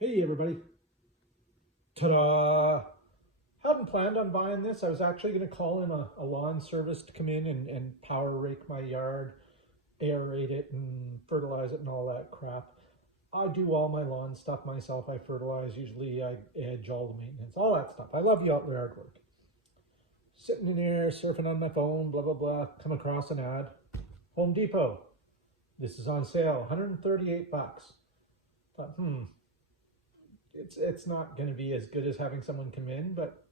Hey everybody. Ta-da! Hadn't planned on buying this. I was actually going to call in a lawn service to come in and power rake my yard, aerate it and fertilize it and all that crap. I do all my lawn stuff myself. I fertilize, usually I edge all the maintenance, all that stuff. I love yard work. Sitting in here, surfing on my phone, blah, blah, blah, come across an ad. Home Depot. This is on sale, 138 bucks. Thought, it's not going to be as good as having someone come in, but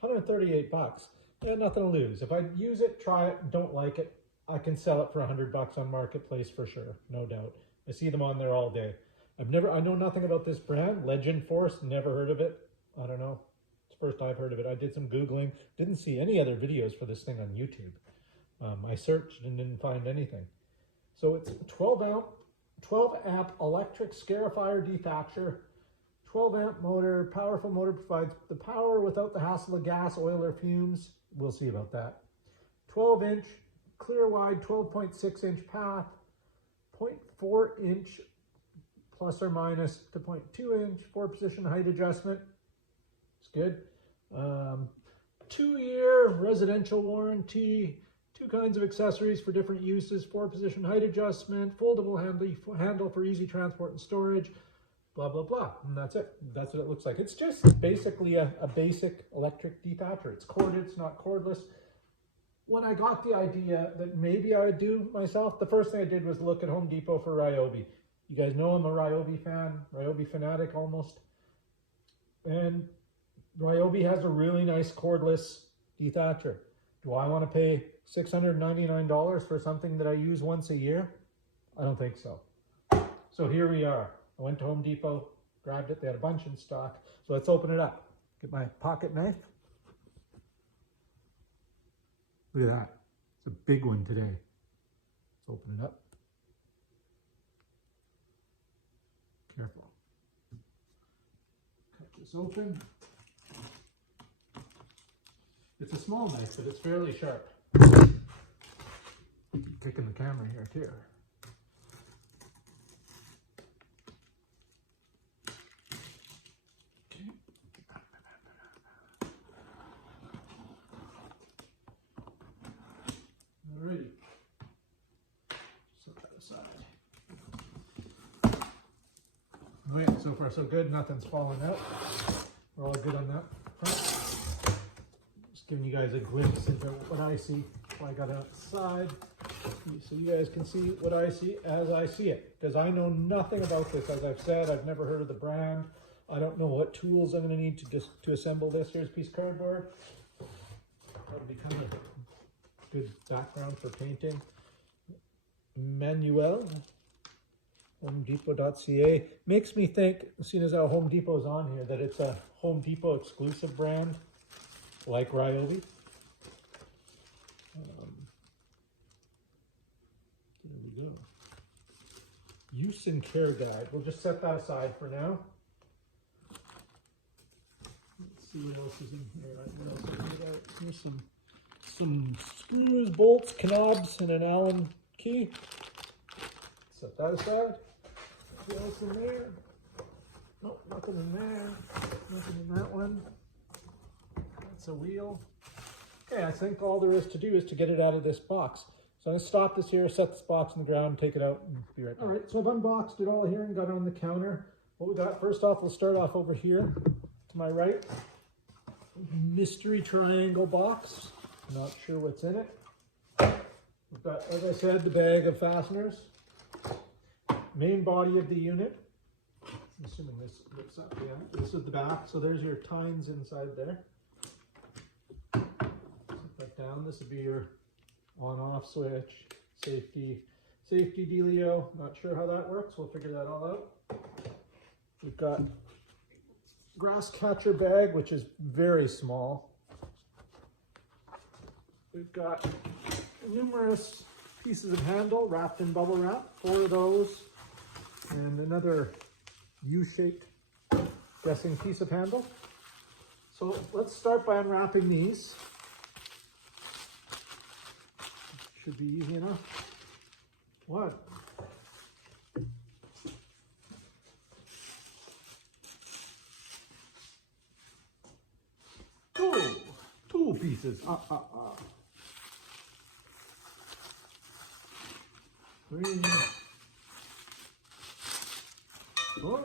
138 bucks, nothing to lose. If I use it, try it, don't like it, I can sell it for 100 bucks on Marketplace for sure, no doubt. I see them on there all day. I know nothing about this brand, Legend Force, never heard of it. I don't know. It's the first I've heard of it. I did some Googling, didn't see any other videos for this thing on YouTube. I searched and didn't find anything. So it's 12 amp electric Scarifier De-thatcher. 12 amp motor, powerful motor, provides the power without the hassle of gas, oil, or fumes. We'll see about that. 12 inch, clear wide, 12.6 inch path, 0.4 inch plus or minus to 0.2 inch, 4-position height adjustment. It's good. 2-year residential warranty, 2 kinds of accessories for different uses, 4-position height adjustment, foldable handle for easy transport and storage, blah, blah, blah. And that's it. That's what it looks like. It's just basically a basic electric De-thatcher. It's corded, it's not cordless. When I got the idea that maybe I would do myself, the first thing I did was look at Home Depot for Ryobi. You guys know I'm a Ryobi fan, Ryobi fanatic almost. And Ryobi has a really nice cordless De-thatcher. Do I want to pay $699 for something that I use once a year? I don't think so. So here we are. I went to Home Depot, grabbed it. They had a bunch in stock. So let's open it up. Get my pocket knife. Look at that. It's a big one today. Let's open it up. Careful. Cut this open. It's a small knife, but it's fairly sharp. Kicking the camera here too. Alrighty. Set that aside. Alright, so far so good. Nothing's fallen out. We're all good on that front. Just giving you guys a glimpse into what I see. I got outside so you guys can see what I see as I see it, because I know nothing about this. As I've said, I've never heard of the brand. I don't know what tools I'm going to need to assemble this. Here's a piece of cardboard. That'll be kind of a good background for painting. Manuel, homedepot.ca. Makes me think, seeing as how Home Depot is on here, that it's a Home Depot exclusive brand like Ryobi. There we go. Use and care guide. We'll just set that aside for now. Let's see what else is in here. Here's some screws, bolts, knobs, and an Allen key. Set that aside. What else in there? Nope, nothing in there. Nothing in that one. That's a wheel. Okay, I think all there is to do is to get it out of this box. So I'm going to stop this here, set this box on the ground, take it out, and be right back. All right, so I've unboxed it all here and got it on the counter. What we got, first off, we'll start off over here to my right. Mystery triangle box. Not sure what's in it. We've got, as I said, the bag of fasteners. Main body of the unit. I'm assuming this lifts up, yeah. This is the back, so there's your tines inside there. Set that down. This would be your on-off switch, safety dealio. Not sure how that works. We'll figure that all out. We've got grass catcher bag, which is very small. We've got numerous pieces of handle wrapped in bubble wrap, 4 of those, and another U-shaped dressing piece of handle. So let's start by unwrapping these. Should be easy enough. What? pieces. Three. Four.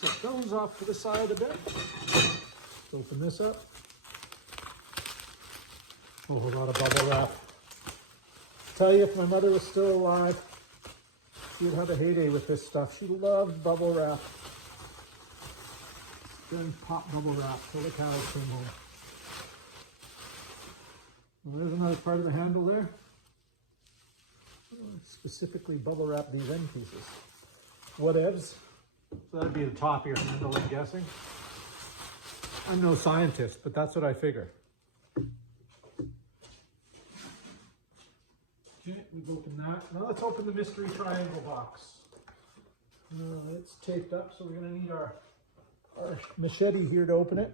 Set those off to the side a bit. Let's open this up. Oh, a lot of bubble wrap. Tell you, if my mother was still alive, she would have a heyday with this stuff. She loved bubble wrap. Then pop bubble wrap till the cows came home. Well, there's another part of the handle there. Specifically bubble wrap these end pieces. Whatevs. So that'd be the top of your handle, I'm guessing. I'm no scientist, but that's what I figure. Okay, we've opened that. Now let's open the mystery triangle box. It's taped up, so we're going to need our machete here to open it.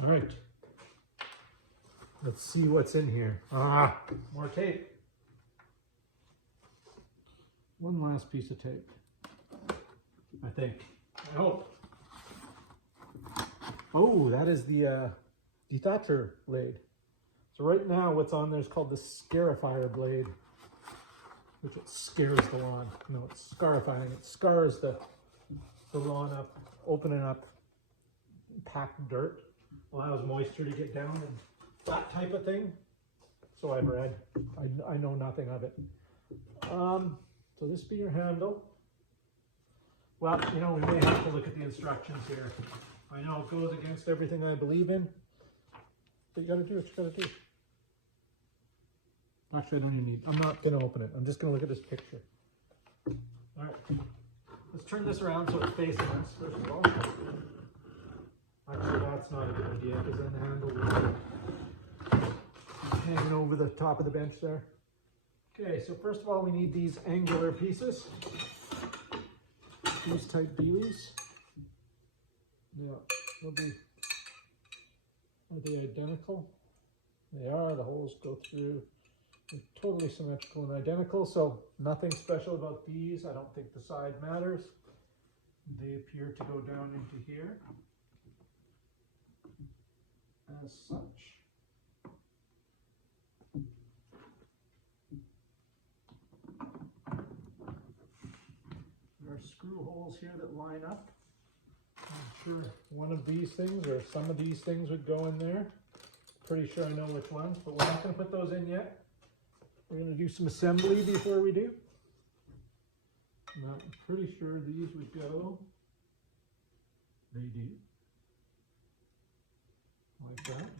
All right. Let's see what's in here. More tape. One last piece of tape. I think. I hope. Oh, that is the Dethatcher blade. So right now what's on there is called the Scarifier blade, which it scares the lawn. No, it's scarifying. It scars the lawn up, opening up packed dirt, allows moisture to get down and that type of thing. So I've read. I know nothing of it. So this be your handle. Well, you know, we may have to look at the instructions here. I know it goes against everything I believe in, but you gotta do what you gotta do. Actually, I don't even need, I'm not gonna open it. I'm just gonna look at this picture. All right, let's turn this around so it's facing us, first of all. Actually, that's not a good idea, because then the handle will be hanging over the top of the bench there. Okay, so first of all, we need these angular pieces. These type beelies. Yeah, they'll be, are they identical? They are, the holes go through. They're totally symmetrical and identical, so nothing special about these. I don't think the side matters. They appear to go down into here as such. There are screw holes here that line up. I'm sure one of these things or some of these things would go in there. Pretty sure I know which ones, but we're not going to put those in yet. We're going to do some assembly before we do. I'm pretty sure these would go. They do. Like that.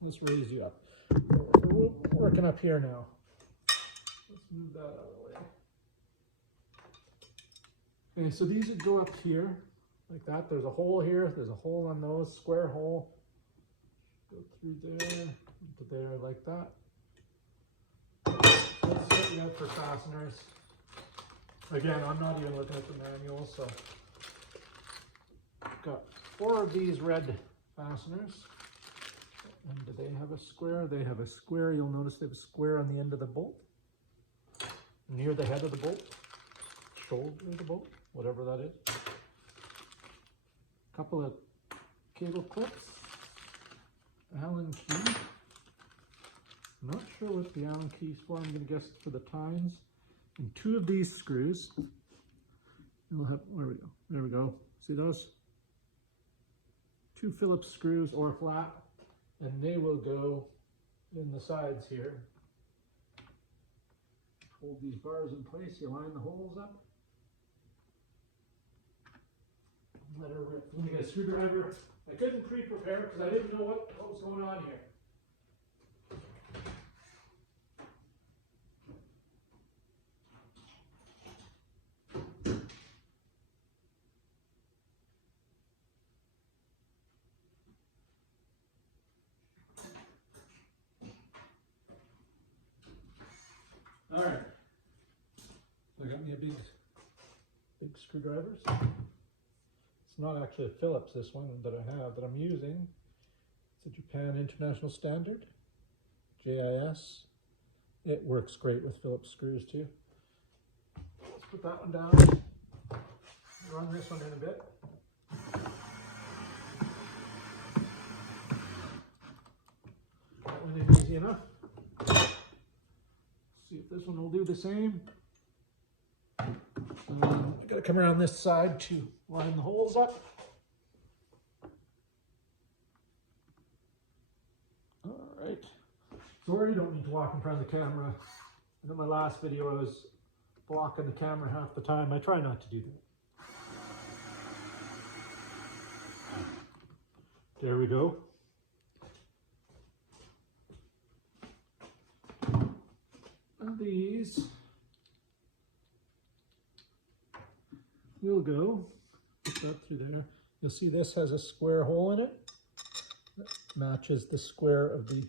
Let's raise you up. We're working up here now. Let's move that out of the way. Okay, so these would go up here like that. There's a hole here. There's a hole on those, square hole. Go through there, into there like that. So let's set you up for fasteners. Again, I'm not even looking at the manual, so I've got 4 of these red fasteners. And do they have a square? They have a square. You'll notice they have a square on the end of the bolt, near the head of the bolt, shoulder of the bolt, whatever that is. A couple of cable clips, Allen key. I'm not sure what the Allen key's for. I'm going to guess for the tines. And 2 of these screws. We'll have, where we go? There we go. See those? 2 Phillips screws or flat, and they will go in the sides here. Hold these bars in place. You line the holes up. Let her rip. Let me get a screwdriver. I couldn't pre-prepare because I didn't know what was going on here. All right. big screwdrivers. It's not actually a Phillips, this one that I have that I'm using. It's a Japan International Standard, JIS. It works great with Phillips screws too. Let's put that one down. Run this one in a bit. That one in easy enough. See if this one will do the same. I've got to come around this side to line the holes up. All right. Sorry, you don't need to walk in front of the camera. I know my last video I was blocking the camera half the time. I try not to do that. There we go. And these will go, put that through there. You'll see this has a square hole in it. That matches the square of the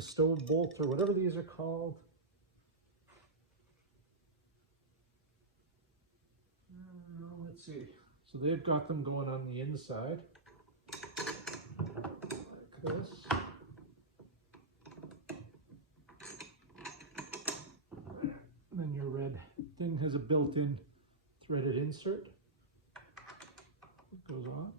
stove bolt or whatever these are called. Let's see. So they've got them going on the inside, like this. And then your red thing has a built-in threaded insert. It goes on.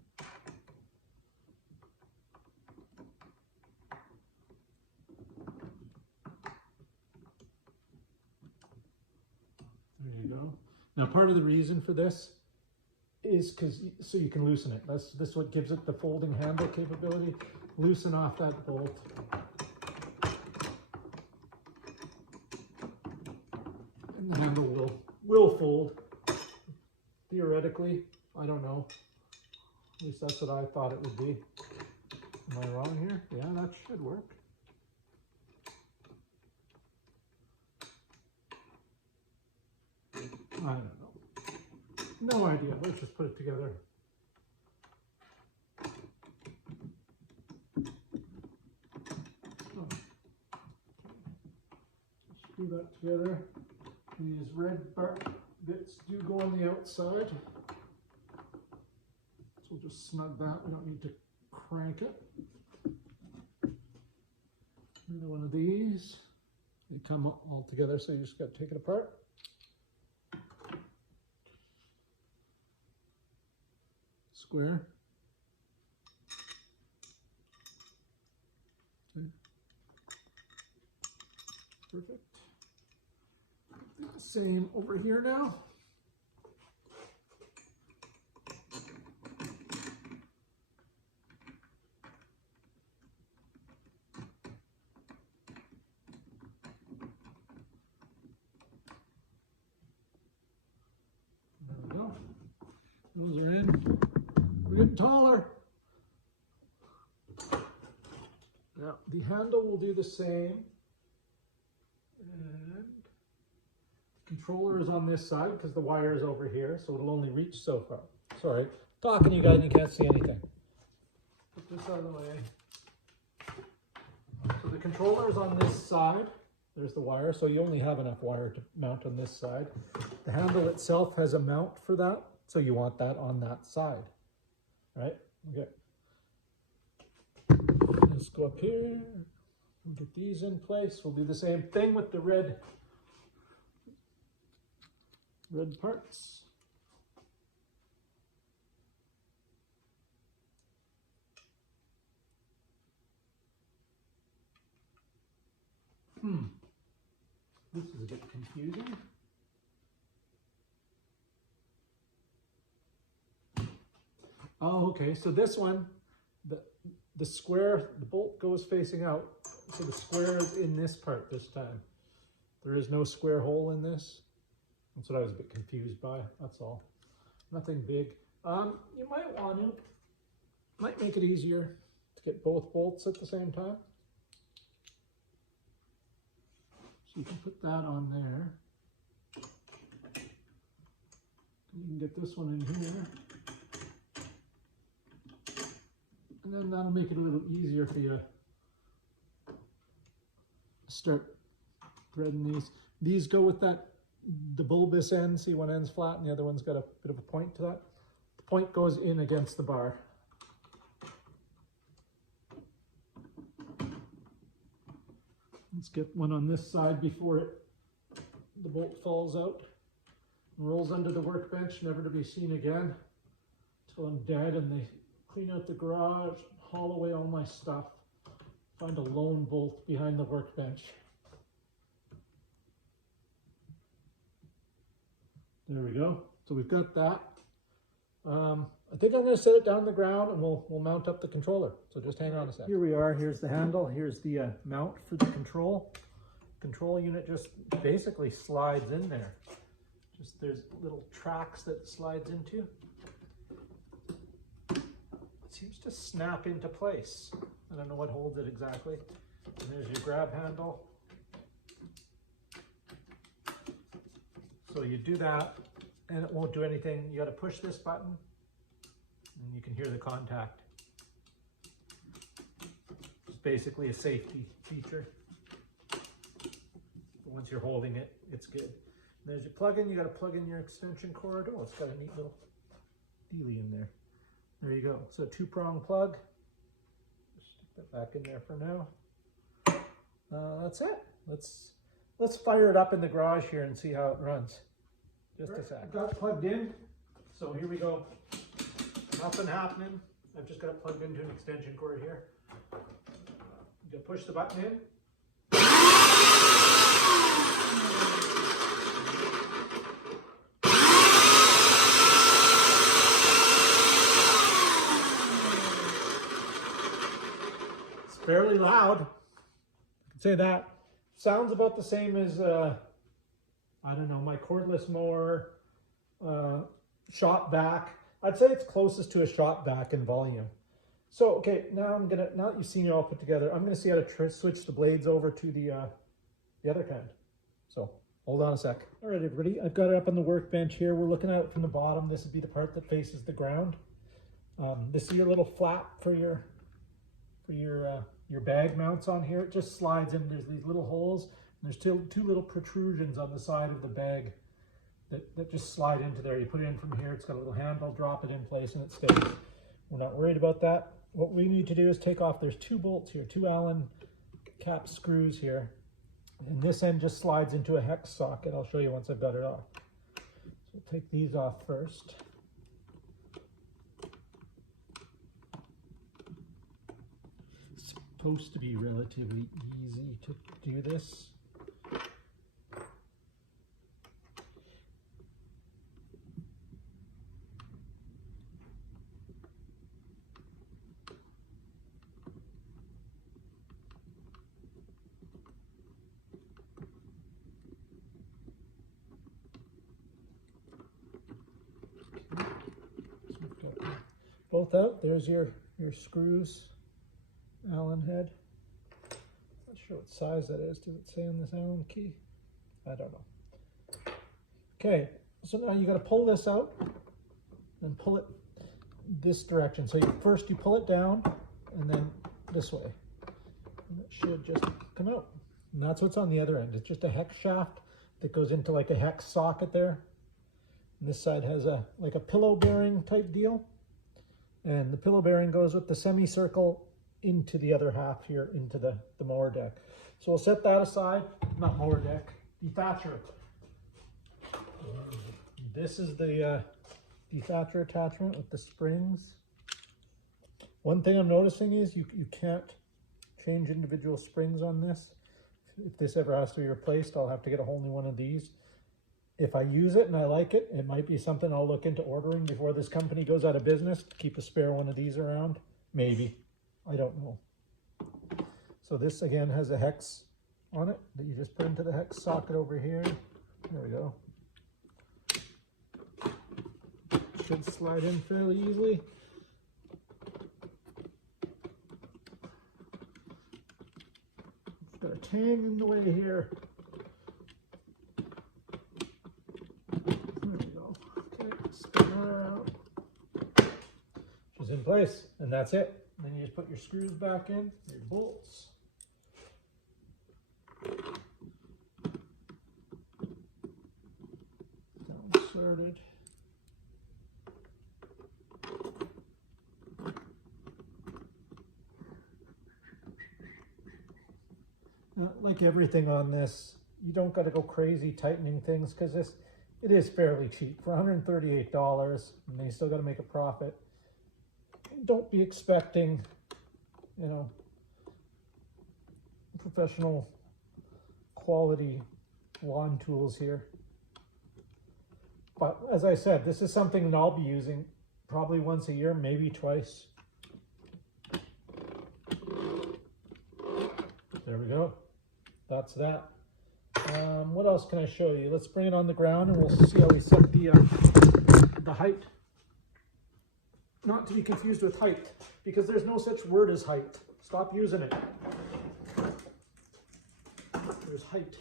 There you go. Now part of the reason for this is so you can loosen it. This is what gives it the folding handle capability. Loosen off that bolt. And the handle will fold. Theoretically, I don't know. At least that's what I thought it would be. Am I wrong here? Yeah, that should work. I don't know. No idea. Let's just put it together. Oh. Screw that together. These red bits do go on the outside. So we'll just snug that. We don't need to crank it. Another one of these. They come all together, so you just got to take it apart. Square. Okay. Perfect. Do the same over here now. There we go. Those are in. We're getting taller. Now, the handle will do the same. And the controller is on this side because the wire is over here, so it'll only reach so far. Sorry, talking to you guys and you can't see anything. Put this out of the way. So the controller is on this side. There's the wire, so you only have enough wire to mount on this side. The handle itself has a mount for that, so you want that on that side. Right? Okay. Let's go up here and get these in place. We'll do the same thing with the red parts. This is a bit confusing. Oh, okay, so this one, the square, the bolt goes facing out, so the square is in this part this time. There is no square hole in this. That's what I was a bit confused by, that's all. Nothing big. You might make it easier to get both bolts at the same time. So you can put that on there. You can get this one in here. And then that'll make it a little easier for you to start threading these. These go with that the bulbous end. See, one end's flat and the other one's got a bit of a point to that. The point goes in against the bar. Let's get one on this side before the bolt falls out. Rolls under the workbench, never to be seen again until I'm dead and they clean out the garage, haul away all my stuff, find a lone bolt behind the workbench. There we go. So we've got that. I think I'm going to set it down on the ground and we'll mount up the controller. So just hang on a sec. Here we are. Here's the handle. Here's the mount for the control. Control unit just basically slides in there. Just there's little tracks that slides into. It seems to snap into place. I don't know what holds it exactly. And there's your grab handle. So you do that and it won't do anything. You got to push this button and you can hear the contact. It's basically a safety feature. But once you're holding it, it's good. And there's your plug-in. You got to plug in your extension cord. Oh, it's got a neat little dealie in there. There you go. So 2-prong plug. Just stick that back in there for now. That's it. Let's fire it up in the garage here and see how it runs. Just a sec. I've got it plugged in. So here we go. Nothing happening. I've just got it plugged into an extension cord here. You push the button in. It's fairly loud. I can say that. Sounds about the same as, I don't know, my cordless mower, shop vac. I'd say it's closest to a shop vac in volume. So, okay, now that you've seen it all put together, I'm gonna see how to switch the blades over to the other kind. So, hold on a sec. All right, everybody, I've got it up on the workbench here. We're looking at it from the bottom. This would be the part that faces the ground. This is your little flap for your bag mounts on here. It just slides in. There's these little holes. And there's two little protrusions on the side of the bag that just slide into there. You put it in from here. It's got a little handle. Drop it in place and it stays. We're not worried about that. What we need to do is take off. There's 2 bolts here, 2 Allen cap screws here. And this end just slides into a hex socket. I'll show you once I've got it off. So we'll take these off first. Supposed to be relatively easy to do this. Both out. There's your screws. Allen head. Not sure what size that is. Does it say on this Allen key? I don't know. Okay, so now you got to pull this out and pull it this direction. So first you pull it down and then this way. And it should just come out. And that's what's on the other end. It's just a hex shaft that goes into like a hex socket there. And this side has like a pillow bearing type deal. And the pillow bearing goes with the semicircle into the other half here, into the mower deck. So we'll set that aside. Not mower deck, De-thatcher. This is the De-thatcher attachment with the springs. One thing I'm noticing is you can't change individual springs on this. If this ever has to be replaced, I'll have to get a whole new one of these. If I use it and I like it, it might be something I'll look into ordering before this company goes out of business. Keep a spare one of these around. Maybe. I don't know. So this again has a hex on it that you just put into the hex socket over here. There we go. Should slide in fairly easily. It's got a tang in the way here. She's in place, and that's it. And then you just put your screws back in, your bolts. started. Like everything on this, you don't got to go crazy tightening things because it is fairly cheap for $138, and you still got to make a profit. Don't be expecting, you know, professional quality lawn tools here. But as I said, this is something that I'll be using probably once a year, maybe twice. There we go. That's that. What else can I show you? Let's bring it on the ground and we'll see how we set the height. Not to be confused with height, because there's no such word as height. Stop using it. There's height.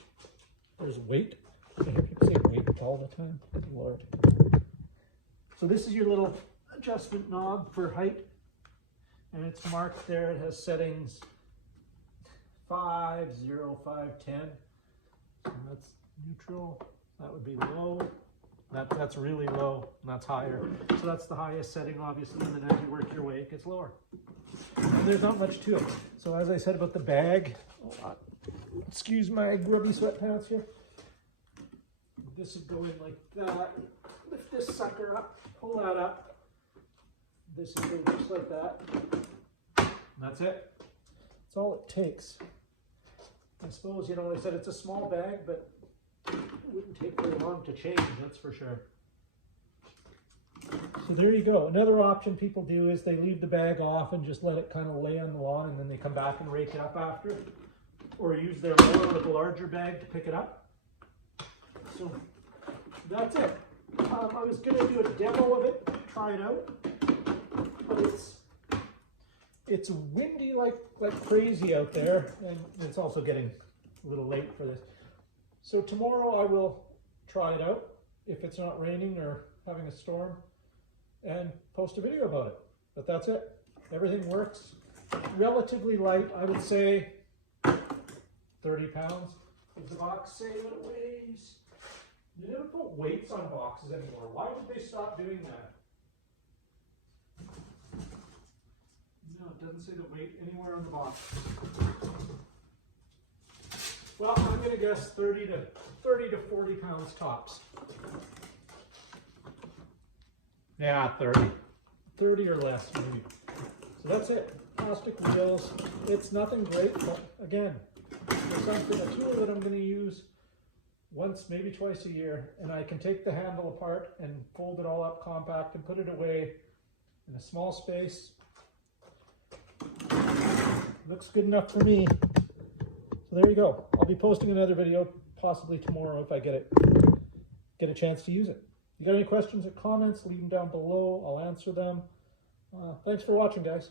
There's weight. I hear people say weight all the time. Good Lord. So this is your little adjustment knob for height, and it's marked there. It has settings 5, 0, 5, 10. And that's neutral. That would be low. That's really low, and that's higher. So that's the highest setting, obviously, and then as you work your way, it gets lower. And there's not much to it. So as I said about the bag, excuse my grubby sweatpants here. This would go in like that. Lift this sucker up, pull that up. This would go just like that. And that's it. That's all it takes. I suppose, you know, they said it's a small bag, but it wouldn't take very long to change, that's for sure. So there you go. Another option people do is they leave the bag off and just let it kind of lay on the lawn, and then they come back and rake it up after. Or use their mower with a larger bag to pick it up. So that's it. I was going to do a demo of it, try it out, but it's windy like crazy out there, and it's also getting a little late for this. So tomorrow I will try it out if it's not raining or having a storm, and post a video about it. But that's it. Everything works. Relatively light, I would say 30 pounds. Does the box say what it weighs? They never put weights on boxes anymore. Why did they stop doing that? No, it doesn't say the weight anywhere on the box. Well, I'm going to guess 30 to 40 pounds tops. Yeah, 30. 30 or less, maybe. So that's it. Plastic wheels. It's nothing great, but again, it's something, a tool that I'm going to use once, maybe twice a year, and I can take the handle apart and fold it all up compact and put it away in a small space. Looks good enough for me. So there you go. I'll be posting another video possibly tomorrow if I get a chance to use it. If you got any questions or comments, leave them down below. I'll answer them. Thanks for watching, guys.